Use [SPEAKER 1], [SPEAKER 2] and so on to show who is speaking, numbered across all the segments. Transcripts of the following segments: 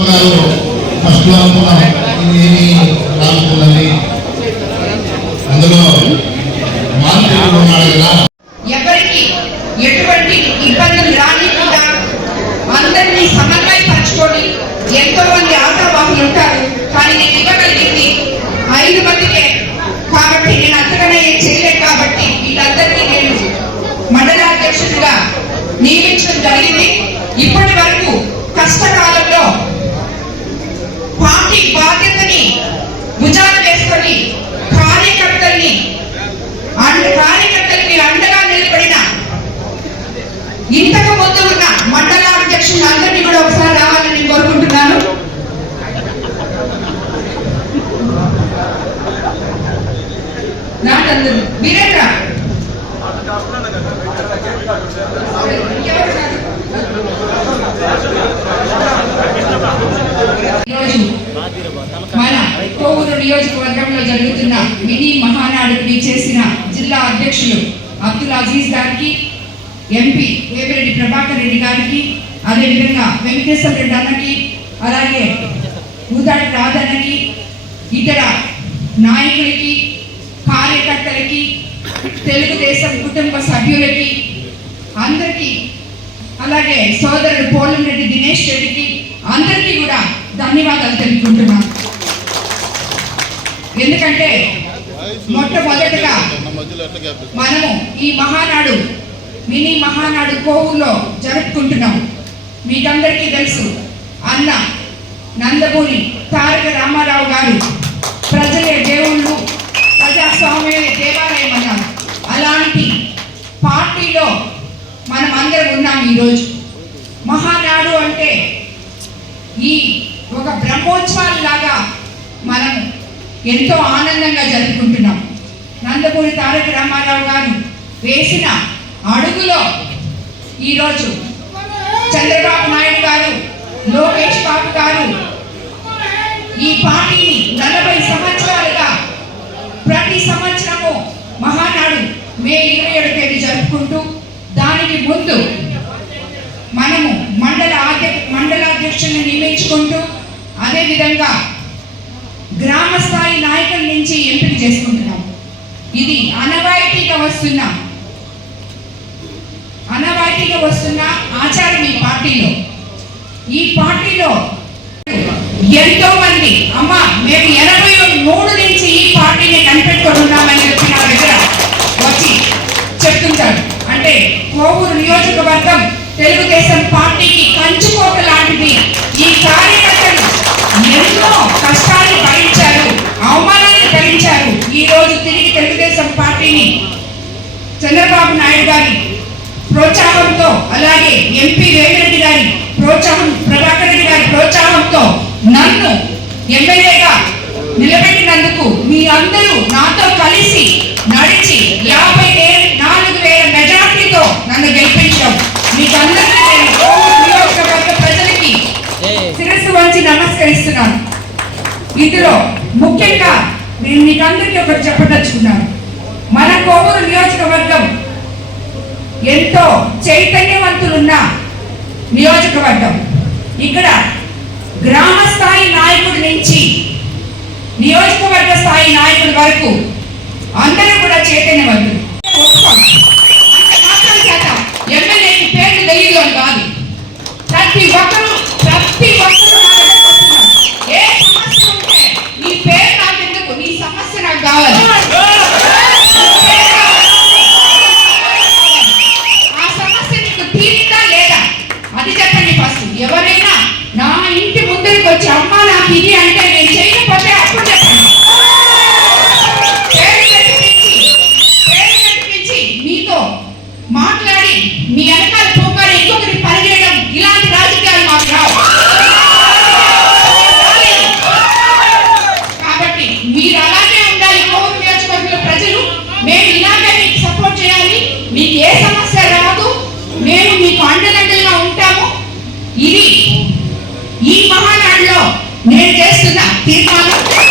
[SPEAKER 1] గారు ఫస్ట్ అనుకున్నాం ఏమి రానుకున్నది అందులో మార్కెట్ ఉన్నాడు కదా
[SPEAKER 2] ఎవరికి ఎటువంటి ఇబ్బందులు రానికుండా అందరినీ సమన్వయపరచుకొని ఎంతో మంది ఆశావాహులు ఉంటారు కానీ నేను ఇవ్వగలిగింది ఐదు మందికే కాబట్టి నేను అంతగానే ఏం చేయలేను కాబట్టి వీళ్ళందరికీ నేను మండలాధ్యక్షుడిగా నియమించడం జరిగింది ఇప్పటి వరకు కష్టకాలంలో పార్టీ బాధ్యతని భుజాలు వేసుకొని కార్యకర్తల్ని అండ్ కార్యకర్తలకి అండగా నిలబడిన ఇంతకు ముందు ఉన్న మండల అధ్యక్షులు అందరినీ కూడా ఒకసారి రావాలని నేను కోరుకుంటున్నాను. నాటందరూ వీరేంద్ర ఈరోజు మన కోవూరు నియోజకవర్గంలో జరుగుతున్న మినీ మహానాడుకి చేసిన జిల్లా అధ్యక్షులు అబ్దుల్ అజీజ్ గారికి ఎంపీ వేమిరెడ్డి ప్రభాకర్ రెడ్డి గారికి అదేవిధంగా వెంకటేశ్వర రెడ్డి అన్నకి అలాగే ఊదాడి రాధన్నకి ఇతర నాయకులకి కార్యకర్తలకి తెలుగుదేశం కుటుంబ సభ్యులకి అందరికీ అలాగే సోదరుడు పోలం రెడ్డి దినేష్ రెడ్డికి అందరికీ కూడా ధన్యవాదాలు తెలుపుకుంటున్నాను. ఎందుకంటే మొట్టమొదటిగా మనము ఈ మహానాడు మినీ మహానాడు కోవులో జరుపుకుంటున్నాం. మీకందరికీ తెలుసు అన్న నందమూరి తారక రామారావు గారు ప్రజలే దేవుళ్ళు ప్రజాస్వామ్యమే దేవాలయం అన్నారు. అలాంటి పార్టీలో మనం అందరం ఉన్నాం ఈరోజు. మహానాడు అంటే ఈ ఒక బ్రహ్మోత్సవాలు లాగా మనం ఎంతో ఆనందంగా జరుపుకుంటున్నాం. నందమూరి తారక రామారావు గారు వేసిన అడుగులో ఈరోజు చంద్రబాబు నాయుడు గారు లోకేష్ బాబు గారు ఈ పార్టీని నలభై సంవత్సరాలుగా ప్రతి సంవత్సరము మహానాడు మే ఇరవై ఏడు తేదీ జరుపుకుంటూ దానికి ముందు మనము మండల అధ్య మండలాధ్యక్షులను నియమించుకుంటూ అదేవిధంగా గ్రామ స్థాయి నాయకుల నుంచి ఎంపిక చేసుకుంటున్నాం. ఇది అనవాయితీగా వస్తున్న అనవాయితీగా వస్తున్న ఆచారం ఈ పార్టీలో. ఈ పార్టీలో ఎంతో మంది అమ్మ మేము ఎనభై మూడు నుంచి ఈ పార్టీని కనిపెట్టుకొని ఉన్నామని చెప్పి నా దగ్గర వచ్చి చెప్తుంటారు. అంటే కోవూరు నియోజకవర్గం తెలుగుదేశం పార్టీకి కంచుకోట లాంటిది. ఈ కార్యకర్తలు ఎన్నో కష్టాలు భరించారు అవమానాన్ని భరించారు. ఈ రోజు తిరిగి తెలుగుదేశం పార్టీని చంద్రబాబు నాయుడు గారి ప్రోత్సాహంతో అలాగే ఎంపీ రేవిరెడ్డి గారి ప్రోత్సాహం ప్రభాకర్ రెడ్డి గారి ప్రోత్సాహంతో నన్ను ఎమ్మెల్యేగా నిలబెట్టినందుకు మీ అందరూ నాతో కలిసి నడిచి యాభై నాలుగు వేల మెజార్టీతో నన్ను గెలిపించడం మీకు ఇందులో ముఖ్యంగా నేను మీకు అందరికీ ఒకటి చెప్పదలుచుకున్నాను. మన కోవూరు నియోజకవర్గం ఎంతో చైతన్యవంతులున్న నియోజకవర్గం. ఇక్కడ గ్రామ స్థాయి నాయకుడి నుంచి నియోజకవర్గ స్థాయి నాయకుడి వరకు అందరూ కూడా చైతన్యవంతులు. ఒప్పుకోం. అంత ఎమ్మెల్యేకి పేర్లు తెలియదు అని కాదు. ప్రతి ఒక్కరూ ప్రతి ఒక్క వచ్చి అమ్మ నాకు ఇది అంటే నేను చేయకపోతే అప్పుడు చెప్పండి. మీతో మాట్లాడి మీ వెనకాల పోగానే ఇంకొకరి పని ఇలాంటి రాజకీయాలు మాకు రావు. కాబట్టి మీరు అలాగే ఉండాలి. కోవూరు నియోజకవర్గంలో ప్రజలు మేము ఇలాగే మీకు సపోర్ట్ చేయాలి. మీకు ఏ సమస్య రాదు. మేము మీకు అండదండలుగా ఉంటాము. ఇది ఈ మహా Nên chết xin ạ, thiệt hoa lắm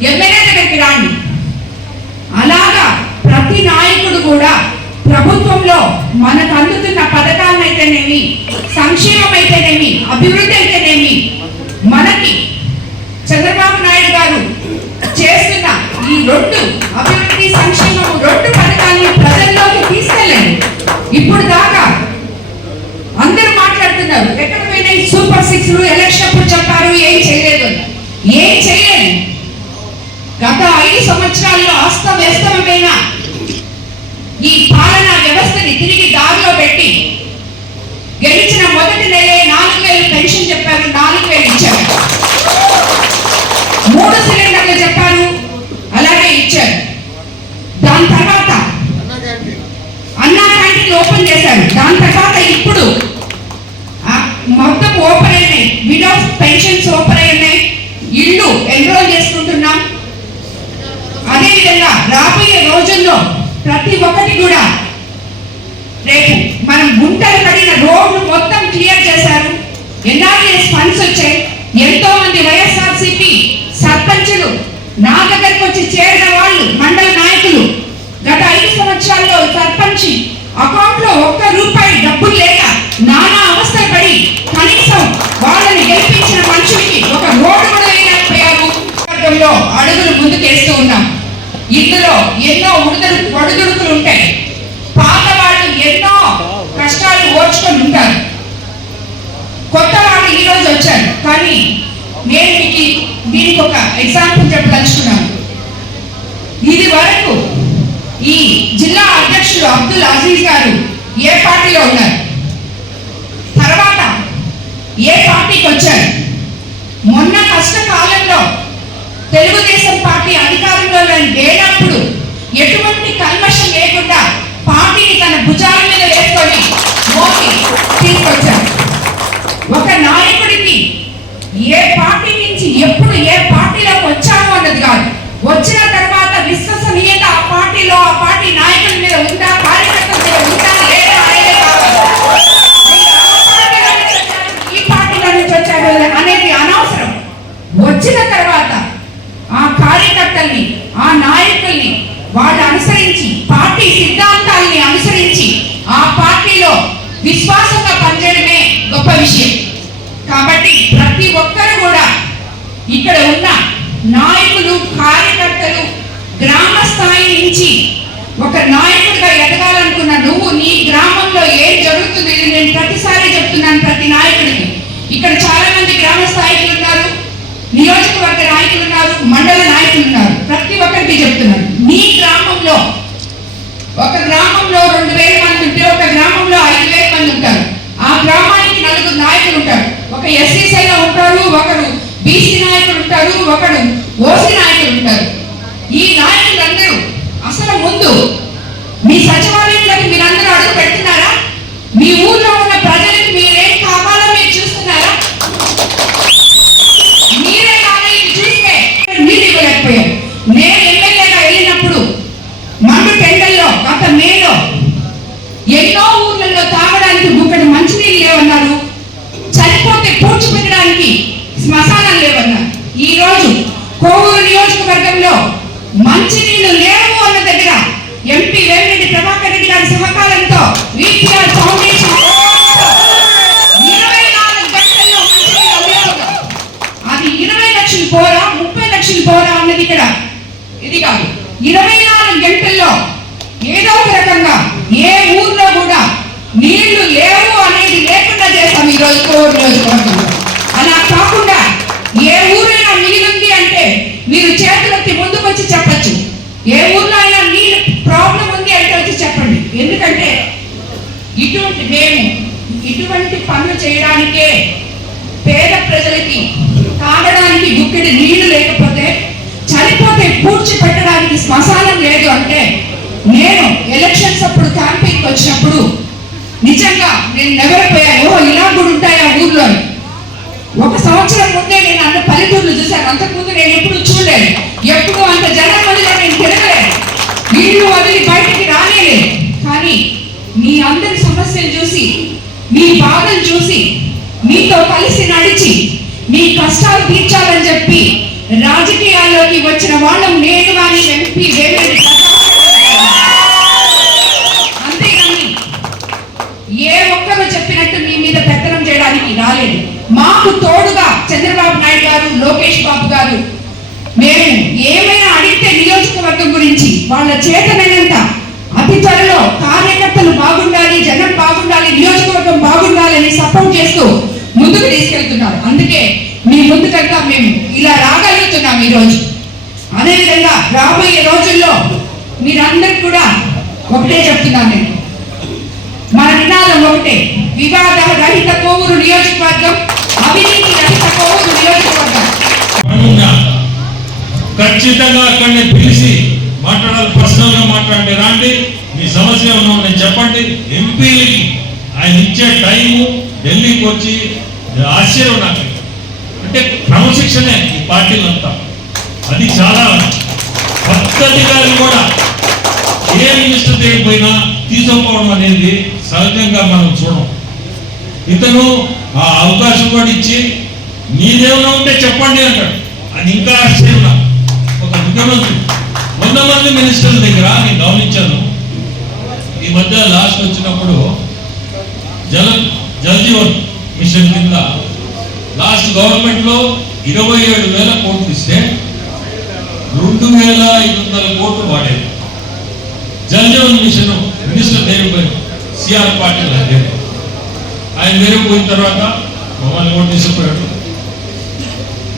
[SPEAKER 2] MLA దగ్గరికి గత ఐదు సంవత్సరాల్లో అస్తవ్యస్తమైన ఈ పాలనా వ్యవస్థని తిరిగి దారిలో పెట్టి గెలిచిన మొదటి నెలే నాలుగు వేలు పెన్షన్ చెప్పారు నాలుగు వేలు ఇచ్చారు. మూడు సిలిండర్లు చెప్పారు అలాగే ఇచ్చారు. దాని తర్వాత అన్నా క్యాంటీన్ ఓపెన్ చేశారు. దాని తర్వాత ఇప్పుడు మొత్తం ఓపెన్ అయినాయి. విడో పెన్షన్స్ ఓపెన్ అయినాయి. ఇల్లు ఎన్రోల్ చేసుకుంటున్నాం అదేవిధంగా రాబోయే రోజుల్లో ప్రతి ఒక్కటి కూడా రేపు మనం గుంటలు పడిన రోడ్లు మొత్తం క్లియర్ చేశారు. ఎన్ఆర్ఎస్ ఫండ్స్ వచ్చాయి? ఎంతో మంది వైఎస్ఆర్సిపి సర్పంచులు నా దగ్గరకు వచ్చి చేరిన వాళ్ళు మండల నాయకులు. గత ఐదు సంవత్సరాల్లో సర్పంచి అకౌంట్లో ఒక్క రూపాయి డబ్బులు లేక నానా అవస్థలు పడి కనీసం వాళ్ళని గెలిపించిన మనుషులకి ఒక రోడ్డు కూడా వేయలేకపోయారు మార్గంలో అడుగులు ముందుకేస్తూ ఉన్నాం. ఇందులో ఎన్నో ఉడుదలు ఒడిదుడుకులు ఉంటాయి. పాత వాళ్ళు ఎన్నో కష్టాలు ఓర్చుకొని ఉంటారు. కొత్త వాళ్ళు ఈ రోజు వచ్చారు. కానీ నేను మీకు దీనికి ఒక ఎగ్జాంపుల్ చెప్పదలుచుకున్నాను. ఇది వరకు ఈ జిల్లా అధ్యక్షుడు అబ్దుల్ అజీజ్ గారు ఏ పార్టీలో ఉన్నారు? తర్వాత ఏ పార్టీకి వచ్చారు? మొన్న కష్టకాలంలో తెలుగుదేశం పార్టీ అధికారంలో లేనప్పుడు ఎటువంటి కల్మషం లేకుండా పార్టీని తన భుజాల మీద వేసుకొని మోపి తీసుకొచ్చారు. ఒక నాయకుడికి ఏ పార్టీ నుంచి ఎప్పుడు ఏ పార్టీలోకి వచ్చాము అన్నది కాదు. వచ్చిన తర్వాత విశ్వసనీయత ఆ పార్టీలో ఆ పార్టీ నాయకుల మీద ఉందా కార్యకర్తల మీద ఉందా లేదా అనేది ఈ పార్టీలో నుంచి వచ్చారు అనేది అనవసరం. వచ్చిన తర్వాత కార్యకర్తల్ని ఆ నాయకుల్ని వాళ్ళు అనుసరించి పార్టీ సిద్ధాంతాల్ని అనుసరించి ఆ పార్టీలో విశ్వాసంగా పనిచేయడమే గొప్ప విషయం. కాబట్టి ప్రతి ఒక్కరు కూడా ఇక్కడ ఉన్న నాయకులు కార్యకర్తలు గ్రామ స్థాయి నుంచి ఒక నాయకుడిగా ఎదగాలనుకున్న నువ్వు నీ గ్రామంలో ఏం జరుగుతుంది నేను ప్రతిసారి చెప్తున్నాను ప్రతి నాయకుడికి. ఇక్కడ చాలా మంది గ్రామ స్థాయికులు నియోజకవర్గ నాయకులు ఉన్నారు మండల నాయకులు ఉన్నారు. ప్రతి ఒక్కరికి చెప్తున్నారు మీ గ్రామంలో ఒక గ్రామంలో రెండు వేల మంది ఉంటే ఒక గ్రామంలో ఐదు వేల మంది ఉంటారు. ఆ గ్రామానికి నలుగురు నాయకులు ఉంటారు. ఒక ఎస్సీ సైలో ఉంటారు ఒకరు బీసీ నాయకులు ఉంటారు ఒకడు ఓసీ నాయకులు ఉంటారు. శ్మశానాలు లేవన్నారు ఈ రోజు కోవూరు నియోజకవర్గంలో మంచినీళ్ళు లేవు అన్న దగ్గర ఎంపీ వేమిరెడ్డి ప్రభాకర్ రెడ్డి గారి సహకారంతో వీటీఆర్ ఫౌండేషన్ అది ఇరవై లక్షలు పోరా ముప్పై లక్షలు పోరా అన్నది ఇక్కడ ఇది కాదు. ఇరవై నాలుగు గంటల్లో ఏదో ఒక రకంగా ఏ ఊర్లో కూడా నీళ్ళు లేవు అనేది లేకుండా చేస్తాం ఈ రోజు కోవూరు నియోజకవర్గం. ఇటువంటి మేము ఇటువంటి పనులు చేయడానికే పేద ప్రజలకి తాగడానికి గుక్కెడి నీళ్ళు లేకపోతే చనిపోతే పూడ్చి పెట్టడానికి శ్మశానం లేదు అంటే నేను ఎలక్షన్స్ అప్పుడు క్యాంపింగ్కి వచ్చినప్పుడు నిజంగా నేను నెవరైపోయాను ఇలా కూడా ఉంటాయి ఆ ఊర్లో? అని. ఒక సంవత్సరం ముందే నేను అన్న పల్లెటూర్లు చూశాను. అంతకుముందు నేను ఎప్పుడు చూడలేదు. ఎప్పుడు అంత జనం వదిలే నేను తిరగలేదు. వీళ్ళు వదిలి బయటికి రానేలేదు. కానీ మీ అందరి సమస్యలు చూసి మీ బాధలు చూసి మీతో కలిసి నడిచి మీ కష్టాలు తీర్చాలని చెప్పి రాజకీయాల్లోకి వచ్చిన వాళ్ళం నేను కానీ ఎంపీ వేరే అంతేగాని ఏ ఒక్కరు చెప్పినట్టు మీ మీద పెత్తనం చేయడానికి రాలేదు. మాకు తోడుగా చంద్రబాబు నాయుడు గారు లోకేష్ బాబు గారు మేము ఏమైనా అడిగితే నియోజకవర్గం గురించి వాళ్ళ చేతనైనంత అతి త్వరలో కార్యకర్తలు బాగుండాలి జనం బాగుండాలి నియోజకవర్గం బాగుండాలి అని సపోర్ట్ చేస్తూ ముందుకు తీసుకెళ్తున్నారు. అందుకే మీ ముందుకంతా మేము ఇలా రాగలుగుతున్నాం ఈరోజు. అదేవిధంగా రాబోయే రోజుల్లో మీరందరికి కూడా ఒకటే చెప్తున్నాను నేను. మన నినాదం ఒకటే. వివాద రహిత కోవూరు నియోజకవర్గం అవినీతి రహిత కోవూరు నియోజకవర్గం.
[SPEAKER 3] ఖచ్చితంగా అక్కడిని పిలిచి మాట్లాడాలి పర్సనల్గా మాట్లాడండి. రాండి. మీ సమస్య ఉన్నామని చెప్పండి ఎంపీలకి ఆయన ఇచ్చే టైము ఢిల్లీకి వచ్చి ఆశ్చర్యం నాకు. అంటే క్రమశిక్షణే ఈ పార్టీలంతా. అది చాలా పద్ధతిగా కూడా ఏ మినిస్టర్ దగ్గర పోయినా తీసుకోవడం అనేది సహజంగా మనం చూడం ఇతను ఆ అవకాశం కూడా ఇచ్చి నీదేమైనా ఉంటే చెప్పండి అంటాడు. అది ఇంకా ఆశ్చర్యం ఒక ముఖ్యమంత్రి వంద మంది మినిస్టర్ల దగ్గర నేను గమనించాను. ఈ మధ్య లాస్ట్ వచ్చినప్పుడు జల జల్ జీవన్ మిషన్ కింద లాస్ట్ గవర్నమెంట్లో ఇరవై ఏడు వేల కోట్లు ఇస్తే రెండు వేల ఐదు వందల కోట్లు వాడారు జల్ జీవన్ మిషన్ మినిస్టర్ దగ్గర సిఆర్ పాటిల్ అదే ఆయన దగ్గర పోయిన తర్వాత మమ్మల్ని ఓటు తీసుకుపోయాడు.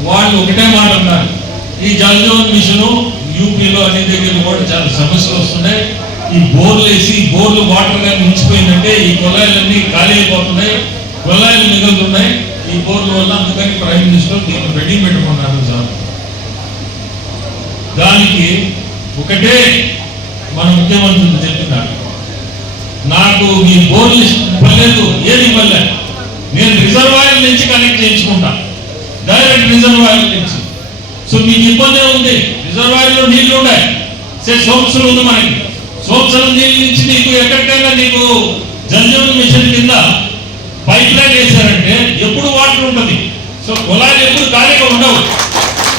[SPEAKER 3] వాళ్ళు ఒకటే మాట అన్నారు ఈ జల్ జీవన్ మిషన్ యూపీలో అన్ని దగ్గర కూడా చాలా సమస్యలు వస్తున్నాయి ఈ బోర్లు వేసి బోర్లు వాటర్ కానీ ఉంచిపోయిందంటే ఈ కుళాయిలన్నీ ఖాళీ అయిపోతున్నాయి కుళాయిలు మిగులుతున్నాయి. ఈ బోర్ల వల్ల అందుకని ప్రైమ్ మినిస్టర్ దీన్ని రెడీ పెట్టుకున్నారు సార్. దానికి ఒకటే మన ముఖ్యమంత్రి చెప్తున్నారు నాకు ఈ బోర్లు ఇవ్వలేదు ఏది ఇవ్వలేదు నేను రిజర్వాయర్ నుంచి కనెక్ట్ చేయించుకుంటా. డైరెక్ట్ రిజర్వాయర్ నుంచి. సో మీకు ఇబ్బంది ఉంది రిజర్వాయర్లో నీళ్ళు ఉన్నాయి సే సంవత్సరం ఉంది మనకి. సంవత్సరం నుంచి నీకు ఎక్కడికైనా నీకు జలజీవన్ మిషన్ కింద పైప్ లైన్ వేశారంటే ఎప్పుడు వాటర్ ఉంటుంది సో కులాలు ఎప్పుడు ఖాళీగా ఉండవు.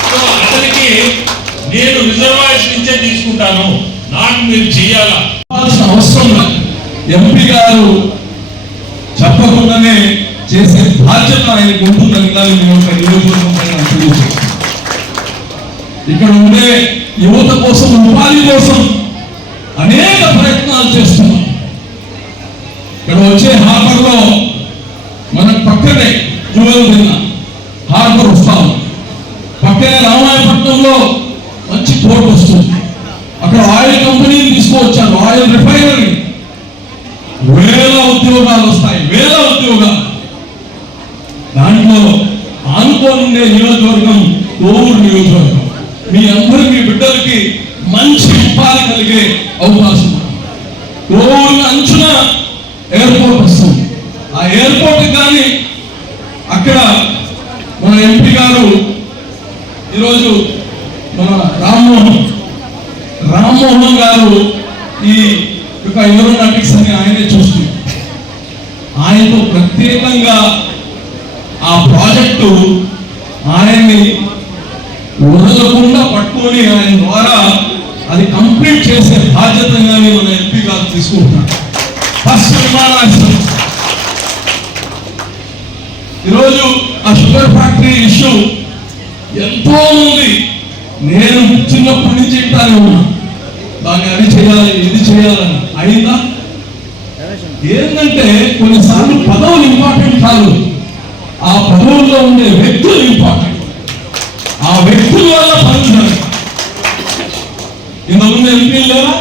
[SPEAKER 3] సో అతనికి నేను రిజర్వాయర్స్ నుంచే తీసుకుంటాను. నాకు మీరు
[SPEAKER 4] చేయాలా? అవసరం ఎంపీ గారు చెప్పకుండానే చేసే బాధ్యత ఆయనకు ఉంటుందని దాన్ని మేము ఒక నియోజకవర్గం ఇక్కడ ఉండే యువత కోసం ఉపాధి కోసం అనేక ప్రయత్నాలు చేస్తున్నాం. ఇక్కడ వచ్చే హార్బర్లో మనకు పక్కనే జువెల్ దిన్న హార్బర్ వస్తాం పక్కనే రామాయపట్నంలో మంచి పోర్ట్ వస్తుంది అక్కడ ఆయిల్ కంపెనీని తీసుకువచ్చారు ఆయిల్ రిఫైనరీ వేల ఉద్యోగాలు వస్తాయి వేల ఉద్యోగాలు దాంట్లో ఆనుకోని ఉండే నియోజకవర్గం కోవూరు నియోజకవర్గం మీ అందరి మీ బిడ్డలకి మంచి ఉపాధి కలిగే అవకాశం ఉంది. కోవూరు అంచున ఎయిర్పోర్ట్ వస్తుంది ఆ ఎయిర్పోర్ట్ కానీ అక్కడ మన ఎంపీ గారు ఈరోజు మన రామ్మోహన్ రామ్మోహన్ గారు ఈ యొక్క ఏరోనాటిక్స్ అని ఆయనే చూస్తుంది. ఆయనతో ప్రత్యేకంగా ఆ ప్రాజెక్టు ఆయన్ని వదలకుండా పట్టుకొని ఆయన ద్వారా అది కంప్లీట్ చేసే బాధ్యతగానే మన ఎంపీ గారు తీసుకుంటున్నారు. మహారాష్ట్ర ఈరోజు ఆ షుగర్ ఫ్యాక్టరీ ఇష్యూ ఎంతో ఉంది నేను చిన్నప్పటి నుంచి ఇంటానే ఉన్నా. దాన్ని అది చేయాలి ఇది చేయాలని. అయిందా? ఏంటంటే కొన్నిసార్లు పదవులు ఇంపార్టెంట్ కాదు. ఆ పదవుల్లో ఉండే వ్యక్తులు ఇంపార్టెంట్ ఆ వ్యక్తుల వల్ల పనులు ఇంతకుముందు ఎంపీలు లేవా